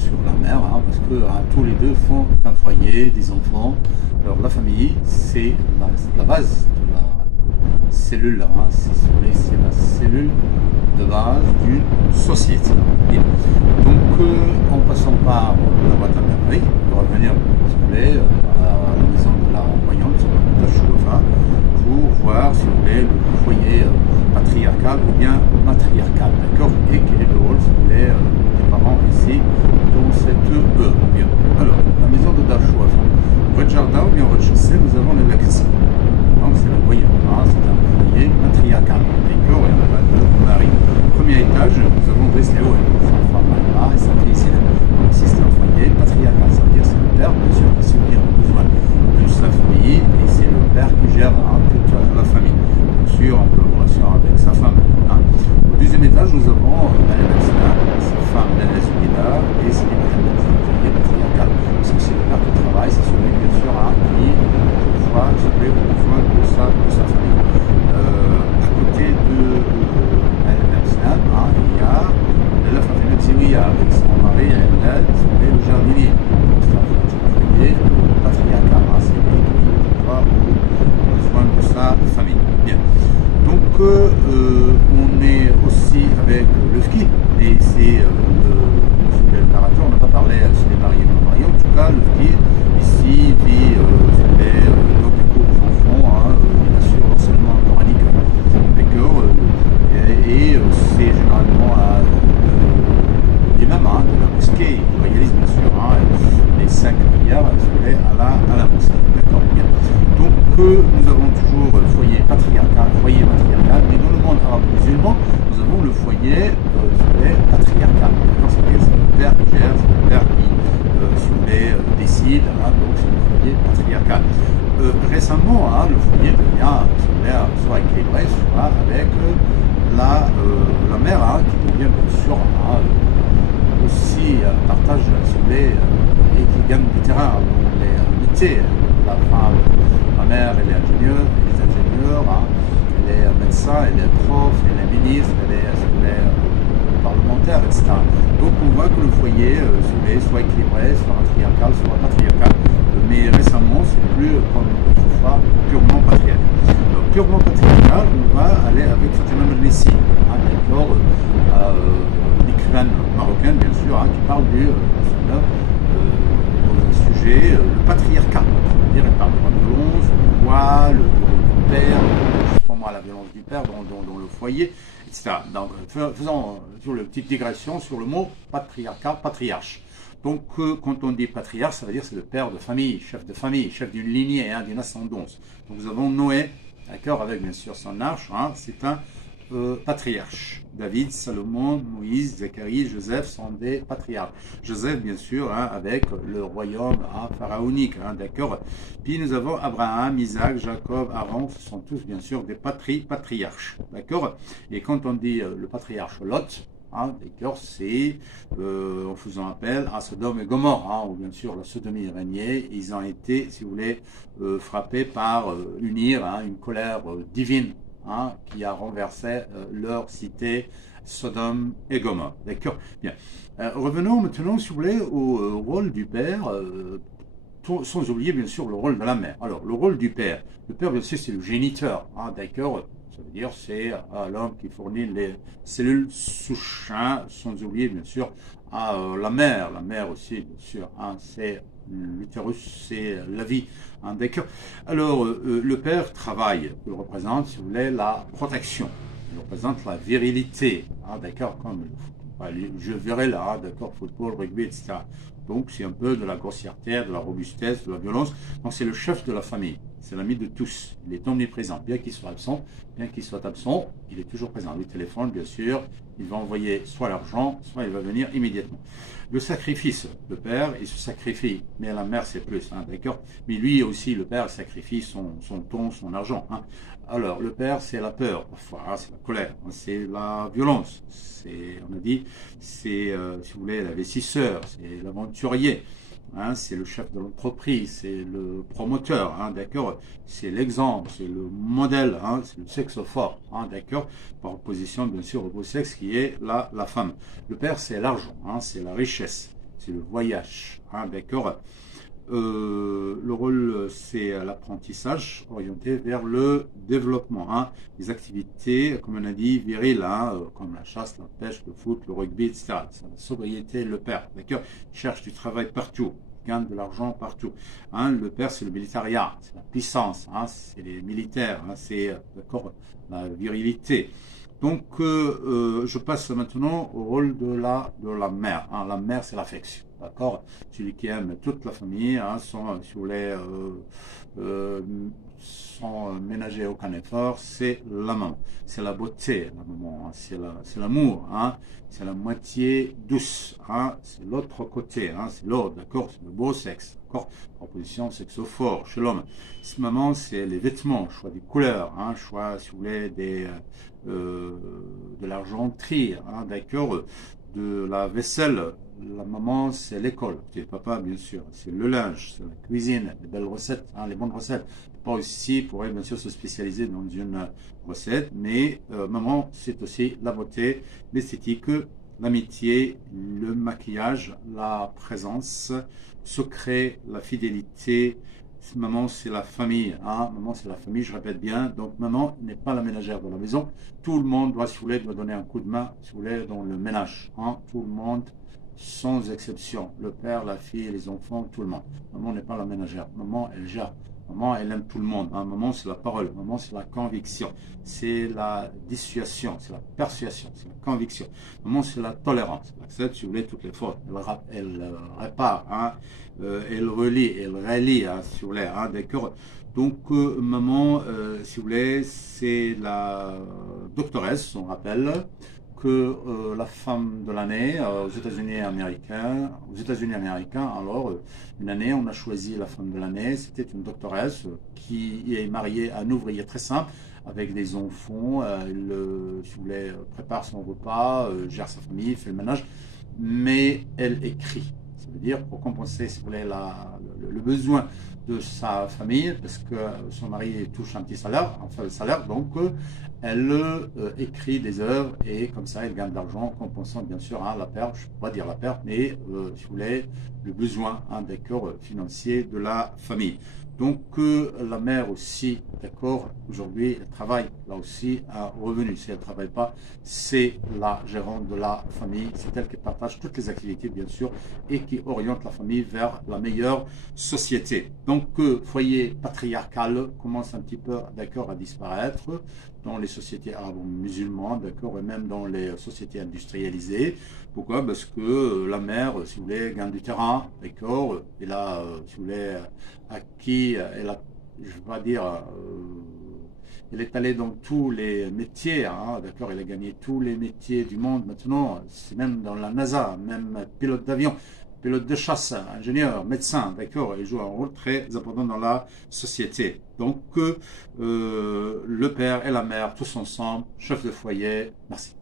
sûr la mère, parce que tous les deux font un foyer, des enfants. Alors la famille, c'est la base de la cellule, c'est la cellule de base d'une société. Bien. Donc en passant par la boîte à merveille, on va revenir, si vous voulez, à la maison de la voyante de Chouafa pour voir, si vous voulez, le foyer patriarcal ou bien matriarcal, d'accord, et quel est le rôle, si vous voulez, des parents ici dans cette bien. Alors, la maison de Chouafa, rez-de-jardin ou bien rez-de-chaussée, nous avons le legacy. Donc c'est le voyant, c'est un foyer matriarcal, d'accord, et on a le mari. Premier étage, nous avons dressé sa femme là et sa fille ici. Donc ici c'est un foyer patriarcal, ça veut dire c'est le père, bien sûr, qui subit aux besoins de sa famille, et c'est le père qui gère toute la famille, bien sûr en collaboration avec sa femme. Au deuxième étage, nous avons sa femme, Nana Zubida, et c'est le foyer patriarcal. Parce que c'est le père qui travaille, c'est celui, bien sûr, qui fois supplée aux besoins de sa famille. À côté de Al-Namsna, il y a la Fatima Tziwiya avec son mari, le jardinier. C'est un foyer patriarcal, c'est lui qui va aux besoins de sa famille. Bien. Donc on est aussi avec le ski, et c'est le narrateur, on n'a pas parlé sur les mariés ou non mariés, en tout cas le ski ici vit dans des cours aux enfants, il assure l'enseignement coranique, d'accord, et c'est généralement l'imam de la mosquée, il réalise bien sûr les 5 prières à la mosquée, d'accord, bien. Donc nous avons toujours foyer matriarcal, mais dans le monde arabe musulman, nous avons le foyer patriarcal, c'est-à-dire c'est le père qui gère, c'est le père qui décide, donc c'est le foyer patriarcal. Récemment, le foyer devient soit équilibré, soit avec la mère, qui devient bien sûr aussi partage et qui gagne du terrain dans les métiers. La femme, la mère, elle est ingénieure, elle est médecin, elle est prof, elle est ministre, elle est parlementaire, etc. Donc on voit que le foyer soit équilibré, soit matriarcal, soit patriarcal. Mais récemment, c'est plus comme autrefois purement patriarcal. Alors, purement patriarcal, on va aller avec Fatima Mernissi, d'accord, l'écrivaine marocaine, bien sûr, qui parle dans un sujet, le patriarcat. C'est-à-dire, elle parle de la violence, du voile, du père, justement la violence du père dans le foyer, etc. Donc, faisons une petite digression sur le mot patriarcat, patriarche. Donc, quand on dit patriarche, ça veut dire c'est le père de famille, chef d'une lignée, d'une ascendance. Donc, nous avons Noé, d'accord, avec bien sûr son arche, c'est un patriarche. David, Salomon, Moïse, Zacharie, Joseph sont des patriarches. Joseph, bien sûr, avec le royaume pharaonique, d'accord. Puis nous avons Abraham, Isaac, Jacob, Aaron, ce sont tous bien sûr des patriarches, d'accord. Et quand on dit le patriarche Lot, d'accord, c'est en faisant appel à Sodome et Gomorrhe, où bien sûr la sodomie régnait, ils ont été, si vous voulez, frappés par une colère divine, qui a renversé leur cité Sodome et Gomorrhe. D'accord. Bien. Revenons maintenant, si vous voulez, au rôle du père, sans oublier bien sûr le rôle de la mère. Alors, le rôle du père. Le père, bien sûr, c'est le géniteur, d'accord. Ça veut dire c'est l'homme qui fournit les cellules souches, sans oublier bien sûr la mère. La mère aussi, bien sûr, c'est l'utérus, c'est la vie, d'accord. Alors, le père travaille, il représente, si vous voulez, la protection, il représente la virilité, d'accord, comme je verrai là, d'accord, football, rugby, etc. Donc, c'est un peu de la grossièreté, de la robustesse, de la violence. Donc, c'est le chef de la famille. C'est l'ami de tous. Il est omniprésent. Bien qu'il soit absent, il est toujours présent. Le téléphone, bien sûr, il va envoyer soit l'argent, soit il va venir immédiatement. Le sacrifice, le père, il se sacrifie. Mais la mère, c'est plus, d'accord. Mais lui aussi, le père, sacrifie son temps, son argent. Alors, le père, c'est la peur, parfois, c'est la colère, c'est la violence. On a dit, c'est, si vous voulez, l'investisseur, c'est l'aventurier, c'est le chef de l'entreprise, c'est le promoteur, d'accord, c'est l'exemple, c'est le modèle, c'est le sexe fort, d'accord, par opposition, bien sûr, au beau sexe qui est la femme. Le père, c'est l'argent, c'est la richesse, c'est le voyage, hein, d'accord. Le rôle, c'est l'apprentissage orienté vers le développement, hein, des activités, comme on a dit, viriles, hein, comme la chasse, la pêche, le foot, le rugby, etc. C'est la sobriété, le père, d'accord. Il cherche du travail partout, gagne de l'argent partout. Hein, le père, c'est le militaria, c'est la puissance, hein, c'est les militaires, hein, c'est, d'accord, la virilité. Donc, je passe maintenant au rôle de la mère. Hein. La mère, c'est l'affection, d'accord? Celui qui aime toute la famille, hein, sans, si vous voulez, sans ménager aucun effort, c'est la maman. C'est la beauté, la maman. Hein. C'est l'amour. Hein. C'est la moitié douce. Hein. C'est l'autre côté. Hein. C'est l'autre, d'accord? C'est le beau sexe, d'accord? Proposition sexophore chez l'homme. Maman, c'est les vêtements, choix des couleurs, hein, choix, si vous voulez, de l'argenterie, hein, d'accord, de la vaisselle. La maman, c'est l'école. C'est papa, bien sûr. C'est le linge, c'est la cuisine, les belles recettes, hein, les bonnes recettes. Papa aussi pourrait bien sûr se spécialiser dans une recette, mais maman, c'est aussi la beauté, l'esthétique, l'amitié, le maquillage, la présence, secret, la fidélité. Maman, c'est la famille. Hein? Maman, c'est la famille, je répète bien. Donc, maman n'est pas la ménagère de la maison. Tout le monde doit, si vous voulez, doit donner un coup de main, si vous voulez, dans le ménage. Hein? Tout le monde, sans exception. Le père, la fille, les enfants, tout le monde. Maman n'est pas la ménagère. Maman, elle gère. Maman, elle aime tout le monde. Hein? Maman, c'est la parole. Maman, c'est la conviction. C'est la dissuasion. C'est la persuasion. C'est la conviction. Maman, c'est la tolérance. Elle accepte, si vous voulez, toutes les fautes. Elle répare. Hein? Elle relie. Elle relie, hein, si vous voulez. Hein? D'accord. Donc, maman, si vous voulez, c'est la doctoresse, on rappelle, que la femme de l'année aux États-Unis américains. Alors, une année, on a choisi la femme de l'année. C'était une doctoresse qui est mariée à un ouvrier très simple, avec des enfants. Elle, si vous voulez, prépare son repas, gère sa famille, fait le ménage, mais elle écrit. Ça veut dire pour compenser, si vous voulez, le besoin de sa famille, parce que son mari touche un petit salaire, enfin le salaire, donc elle écrit des œuvres et comme ça elle gagne de l'argent, compensant bien sûr hein, la perte, je ne peux pas dire la perte, mais si vous voulez, le besoin hein, d'accord, financier de la famille. Donc la mère aussi, d'accord, aujourd'hui elle travaille là aussi un revenu. Si elle ne travaille pas, c'est la gérante de la famille, c'est elle qui partage toutes les activités bien sûr et qui oriente la famille vers la meilleure société. Donc foyer patriarcal commence un petit peu d'accord à disparaître dans les sociétés arabo-musulmanes, d'accord, et même dans les sociétés industrialisées. Pourquoi? Parce que la mère, si vous voulez, gagne du terrain, d'accord, et là, si vous voulez, acquis, elle a, je ne vais pas dire, elle est allée dans tous les métiers, hein, d'accord, elle a gagné tous les métiers du monde maintenant, c'est même dans la NASA, même pilote d'avion, pilote de chasse, ingénieur, médecin, d'accord, elle joue un rôle très important dans la société. Donc, le père et la mère, tous ensemble, chef de foyer, merci.